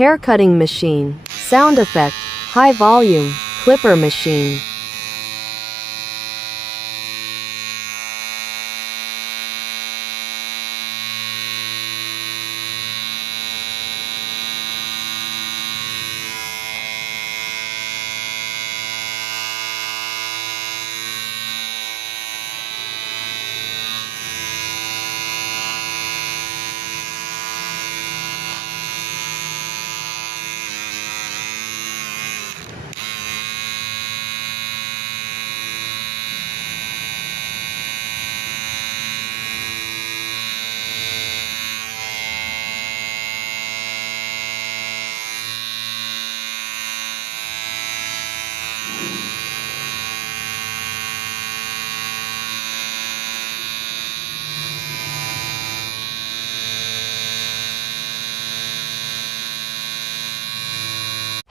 hair cutting machine, sound effect, high volume, clipper machine.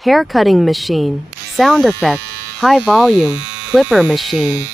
Hair cutting machine, sound effect, high volume, clipper machine.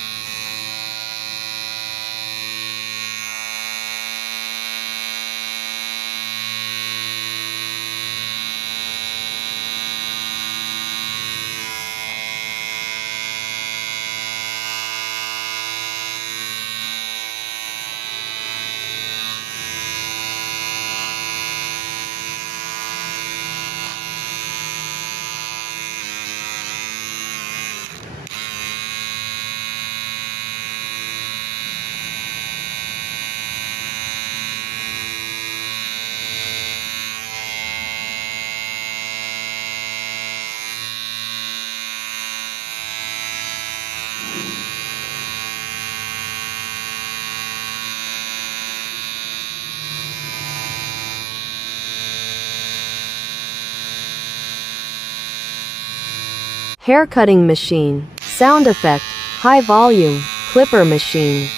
Hair cutting machine, sound effect, high volume, clipper machine.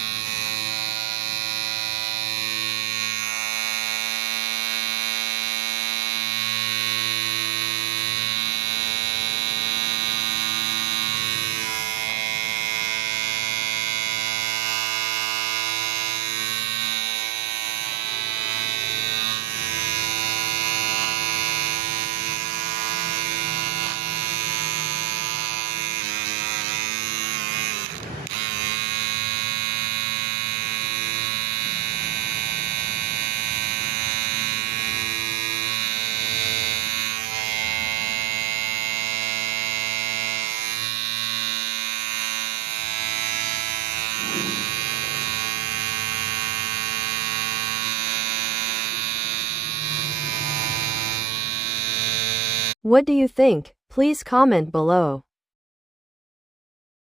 What do you think? Please comment below.